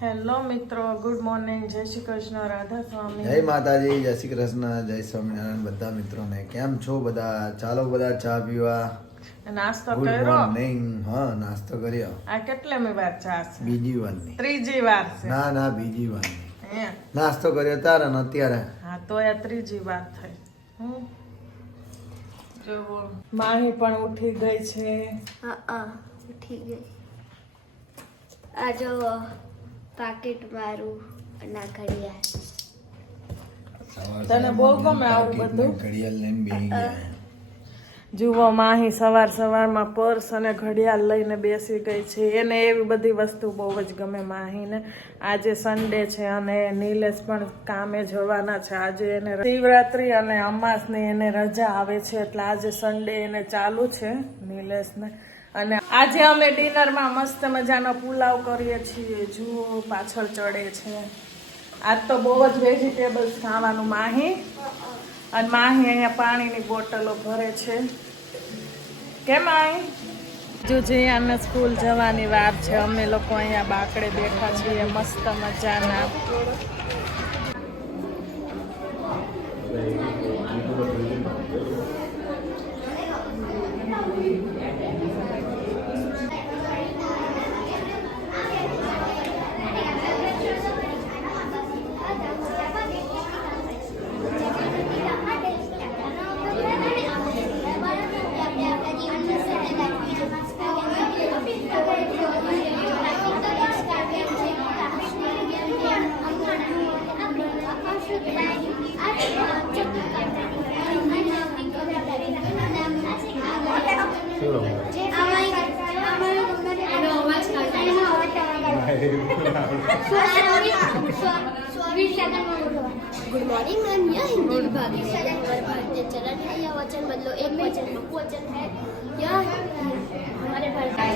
Hello મિત્રો, good morning, જય શ્રી કૃષ્ણ, રાધા સ્વામી. જય માતાજી, જય શ્રી કૃષ્ણ, જય સ્વામિનારાયણ બધા મિત્રોને. કેમ છો બધા? ચાલો બધા ચા પીવા. નાસ્તો ગુડ કર્યો? મોર્નિંગ. હા, નાસ્તો કર્યો. આ કેટલામી વાર ચા છે? બીજી વારની. ત્રીજી વાર છે. ના બીજી વારની. હે નાસ્તો કર્યો તારે ને અત્યારે. હા, તો આ ત્રીજી વાર થઈ. જો માહી પણ ઉઠી ગઈ છે. ઉઠી ગઈ. આ જો પાકેટ મારું ના ઘડિયાળ. તને બહુ ગમે આવું બધું? ઘડિયાળ લઈને બેસી ગયા. જુઓ, માહી સવારમાં પર્સ અને ઘડિયાળ લઈને બેસી ગઈ છે. એને એવી બધી વસ્તુ બહુ જ ગમે માહીને. આજે સન્ડે છે અને નીલેશ પણ કામે જવાના છે. આજે એને શિવરાત્રી અને અમાસની એને રજા આવે છે, એટલે આજે સન્ડે એને ચાલુ છે નીલેશને. અને આજે અમે ડિનરમાં મસ્ત મજાનો પુલાવ કરીએ છીએ. જુઓ, પાછળ ચડે છે. આજ તો બહુ જ વેજીટેબલ્સ ખાવાનું માહી. અને માહી અહીંયા પાણીની બોટલો ભરે છે. કેમ માહી? જો જીયાને સ્કૂલ જવાની વાર છે. અમે લોકો અહીંયા બાકડે બેઠા છીએ મસ્ત મજાના. गुड मॉर्निंग मैम, यह हिंदी विभाग है। हमारे भारतीय चलन है। यह वचन बदलो, एक वचन बहुवचन है। यह हमारे भारतीय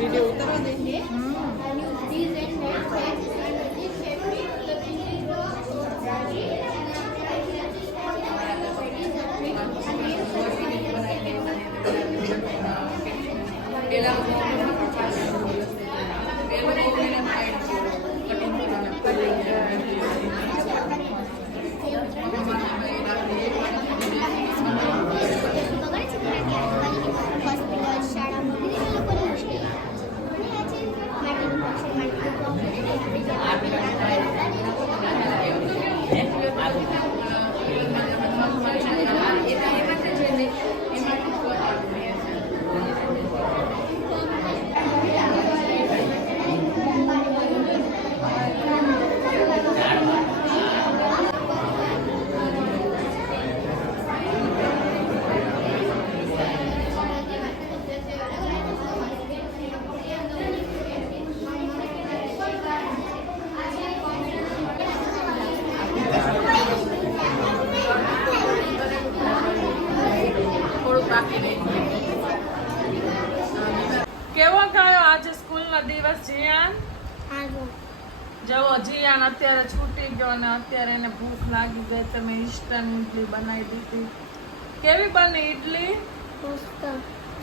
वीडियो उतार देंगे। કેવો ગયો આજે સ્કૂલનો દિવસ જીયાન? જવો, જીયાન અત્યારે છૂટી ગયો અને અત્યારે એને ભૂખ લાગી ગઈ. તમે ઇન્સ્ટન્ટ ઇડલી બનાવી દીધી. કેવી બની ઇડલી?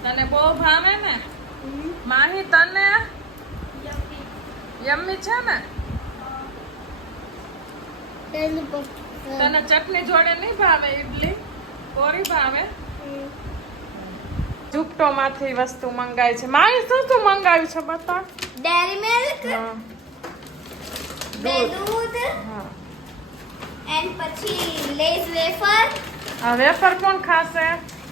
તને બહુ ભાવે ને માહી? તને યમ્મી છે ને? તને ચટણી જોડે નહીં ભાવે ઇડલી? કોરી ભાવે? ઝુપટો માંથી વસ્તુ મંગાવી છે. મારી શું મંગાવ્યું છે બતા? ડેરી મિલ્ક, દૂધ, એન્ડ પછી લેઝ વેફર. આ વેફર કોણ ખાશે?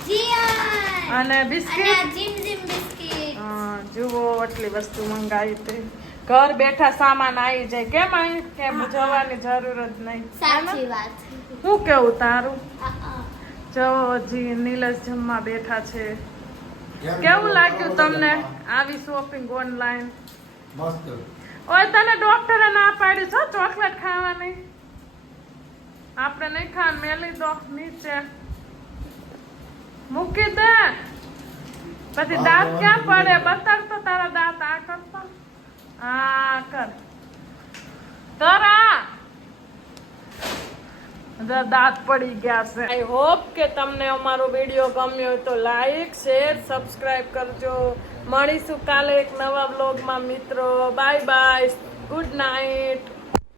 જીયાન. અને બિસ્કિટ. અને જીમ બિસ્કિટ. જુઓ, આટલી વસ્તુ મંગાવી હતી. ઘર બેઠા સામાન આવી જાય. કેમ આવી? કેમ જવાની જરૂર જ નહીં. સાચી વાત. શું કેવું તારું? જો હજી નીલેશ જમવા બેઠા છે. કેવું લાગ્યું તમને આવી શોપિંગ ઓનલાઈન? મસ્ત. ઓય, તને ડોક્ટરે ના પાડી છે ચોકલેટ ખાવાની. આપણે નહીં ખાવાનું, મેલી દો નીચે મૂકી દે. પછી દાંત ક્યાં પડે? બતાડ તો તારા દાંત. આ કરતો, આ કર. દાંત પડી ગયા છે. આઈ હોપ કે તમને અમારો વિડીયો ગમ્યો હોય તો લાઈક શેર સબસ્ક્રાઇબ કરજો. મળીશું કાલે એક નવા બ્લોગમાં મિત્રો. Bye bye, good night.